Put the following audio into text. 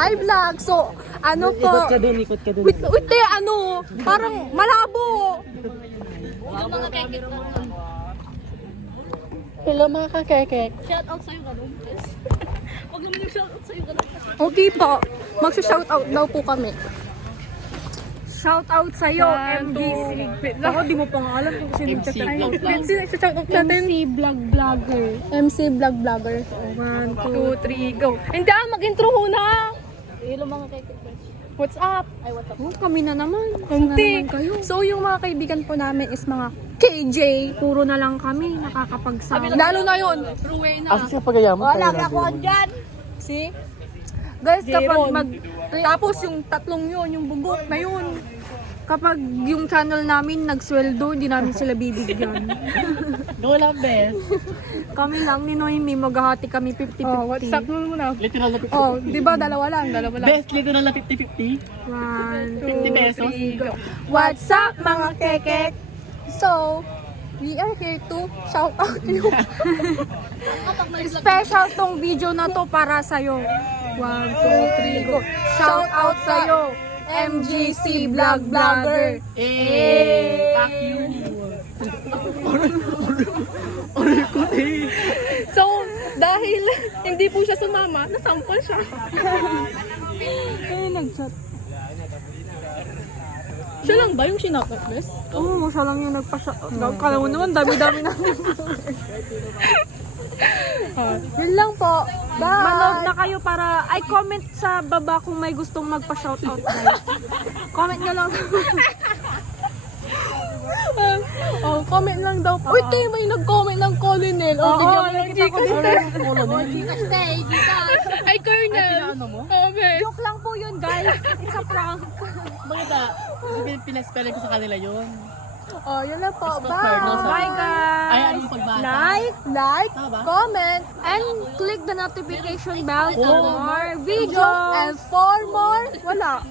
Hi vlog. So, ano po? Ikot ka dun. Wait, ano? Parang malabo. Hello mga kakekek. Shout out sa'yo ka dun. Huwag naman yung shout out sa'yo ka dun. Okay po. Magsa-shoutout daw po kami. Shoutout sa'yo, MDC. Ako, di mo pa nga alam kung sino MC shoutout. Sino shoutout natin? MC Vlog Vlogger. MC Vlog Vlogger. 1, 2, 3, go. Hindi mag-intro ho na. Hello mga kakekek. What's up? Ay, what's up? Oh, kami na naman. Hindi. Naman kayo. So, yung mga kaibigan po namin is mga KJ. Puro na lang kami nakakapagsama. Lalo na yun. Asa siya pagayaman? andyan. See? Guys, kapag tapos yung tatlong yun, yung bubok na yun. Kapag yung channel namin nagsweldo, hindi namin sila bibigyan. Go lang, bes. Kami lang ni Noemi, maghahati kami 50-50. Oh, what's up mo muna? Literal na 50. Oh, di ba dalawa lang? Bes, literal na 50-50. 1, 50 pesos. What's up mga kekek? So, we are here to shout out you. Special tong video na to para sa'yo. 1, 2, 3, go. Shout out sa'yo, MGC Vlog Vlogger. Eh, fuck you. So, dahil hindi po siya sumama, nasampal siya. Ay, nag-chat. Siya lang ba yung sinakot, bes? Oo, siya lang yung nagpa-shout out. Kala mo naman, dami-dami na. Yun lang po. Bye! Manood na kayo para, ay comment sa baba kung may gustong magpa-shoutout guys. Comment nyo lang. Oh, comment lang daw. Uy, te, may nag-comment ng Colonel. Oh, bigyan mo nakita ko dito. Ay, Colonel. Ano mo? Joke lang po yun, guys. It's a prank. Bakit pinaspelling ko sa kanila yun? Oh, yun lang po. It's not fair, no? Bye! Bye guys. Ay, ano yung pagbasa? Like, Tama ba? comment, And click the notification bell for more videos. and for more, wala.